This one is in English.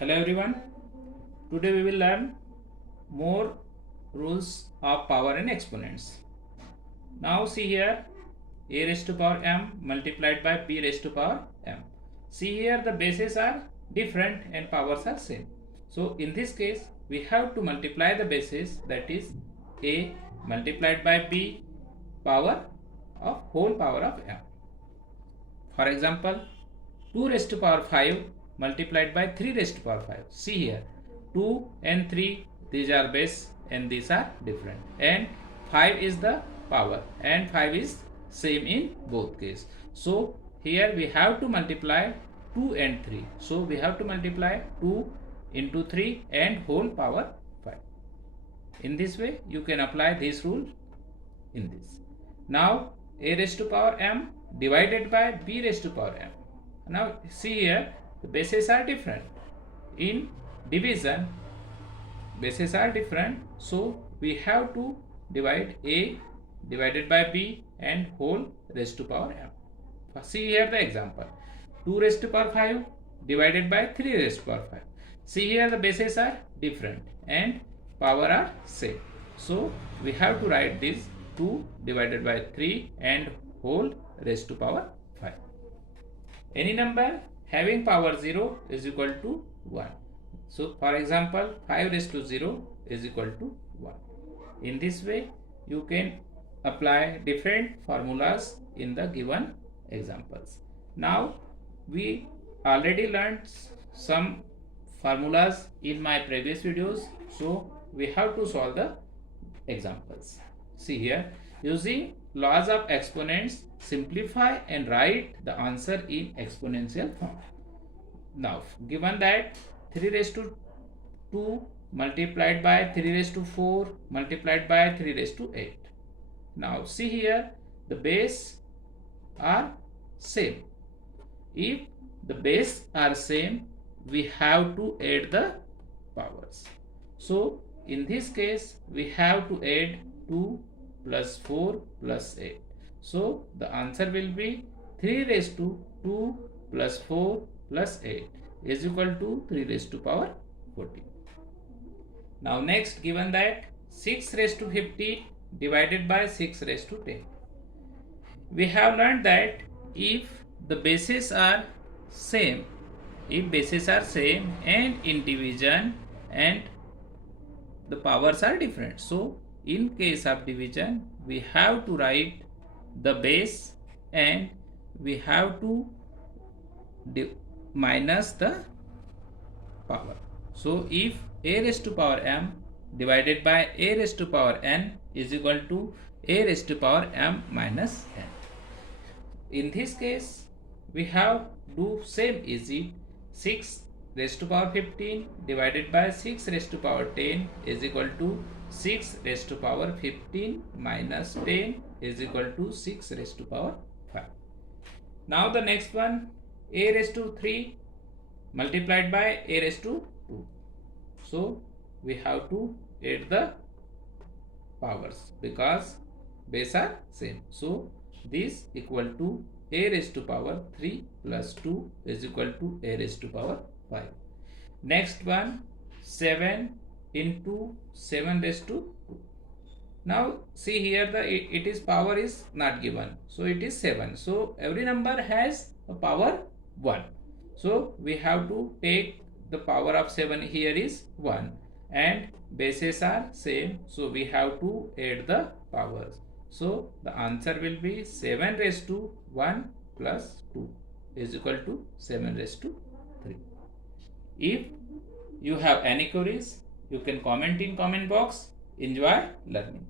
Hello everyone. Today we will learn more rules of power and exponents. Now see here, a raised to power m multiplied by b raised to power m. See here, the bases are different and powers are same. So in this case we have to multiply the bases, that is a multiplied by b power of whole power of m. For example, 2 raised to power 5 multiplied by 3 raised to power 5. See here, 2 and 3, these are base and these are different, and 5 is the power and 5 is same in both case. So here we have to multiply 2 and 3. So we have to multiply 2 into 3 and whole power 5. In this way you can apply this rule in this. Now a raised to power m divided by b raised to power m. Now see here, the bases are different. In division, bases are different, so we have to divide a divided by b and whole raised to power m. See here the example, 2 raised to power 5 divided by 3 raised to power 5. See here, the bases are different and power are same, so we have to write this 2 divided by 3 and whole raised to power 5. Any number having power 0 is equal to 1. So for example, 5 raised to 0 is equal to 1. In this way you can apply different formulas in the given examples. Now we already learned some formulas in my previous videos, so we have to solve the examples. See here, using laws of exponents, simplify and write the answer in exponential form. Now given that 3 raised to 2 multiplied by 3 raised to 4 multiplied by 3 raised to 8. Now see here, the base are same. If the base are same, we have to add the powers. So in this case we have to add 2 plus 4 plus 8. So the answer will be 3 raised to 2 plus 4 plus 8 is equal to 3 raised to power 14. Now next, given that 6 raised to 50 divided by 6 raised to 10. We have learned that if the bases are same, and in division and the powers are different, so in case of division we have to write the base and we have to minus the power. So if a raised to power m divided by a raised to power n is equal to a raised to power m minus n. In this case we have do same easy. 6 raised to power 15 divided by 6 raised to power 10 is equal to 6 raised to power 15 minus 10 is equal to 6 raised to power 5. Now the next one, a raised to 3 multiplied by a raised to 2. So we have to add the powers because base are same. So this equal to a raised to power 3 plus 2 is equal to a raised to power 5. Next one, 7 into 7 raised to 2. Now see here, the it is power is not given, so it is 7. So every number has a power 1. So we have to take the power of 7 here is 1 and bases are same, so we have to add the powers. So the answer will be 7 raised to 1 plus 2 is equal to 7 raised to 3. If you have any queries, you can comment in comment box. Enjoy learning.